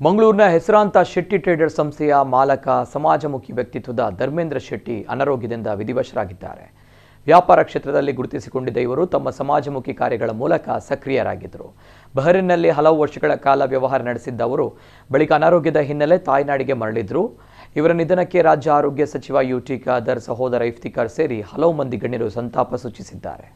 ಮಂಗಳೂರಿನ ಹೆಸರಾಂತ ಶೆಟ್ಟಿ ಟ್ರೇಡರ್ ಸಂಸ್ಥೆಯ ಮಾಲಕ ಸಮಾಜಮುಖಿ ವ್ಯಕ್ತಿತ್ವದ ಧರ್ಮೇಂದ್ರ ಶೆಟ್ಟಿ ಅನಾರೋಗ್ಯದಿಂದ ವಿಧಿವಶರಾಗಿದ್ದಾರೆ. ವ್ಯಾಪಾರ ಕ್ಷೇತ್ರದಲ್ಲಿ ಗುರುತಿಸಿಕೊಂಡಿದ್ದ ಇವರು ತಮ್ಮ ಸಮಾಜಮುಖಿ ಕಾರ್ಯಗಳ ಮೂಲಕ ಸಕ್ರಿಯರಾಗಿದ್ದರು. ಬಹರೇನ್ನಲ್ಲಿ ಹಲವು ವರ್ಷಗಳ ಕಾಲ ವ್ಯವಹಾರ ನಡೆಸಿದ್ದ ಅವರು ಬಳಿಕ ಅನಾರೋಗ್ಯದ ಹಿನ್ನೆಲೆ ತಾಯ್ನಾಡಿಗೆ ಮರಳಿದ್ರು. ಇವರ ನಿಧನಕ್ಕೆ ರಾಜ್ಯ ಆರೋಗ್ಯ ಸಚಿವ ಯುಟಿ ಖಾದರ್, ಸಹೋದರ ಇಫ್ತಿಕಾರ್ ಸೇರಿ ಹಲವು ಮಂದಿ ಗಣ್ಯರು ಸಂತಾಪ ಸೂಚಿಸಿದ್ದಾರೆ.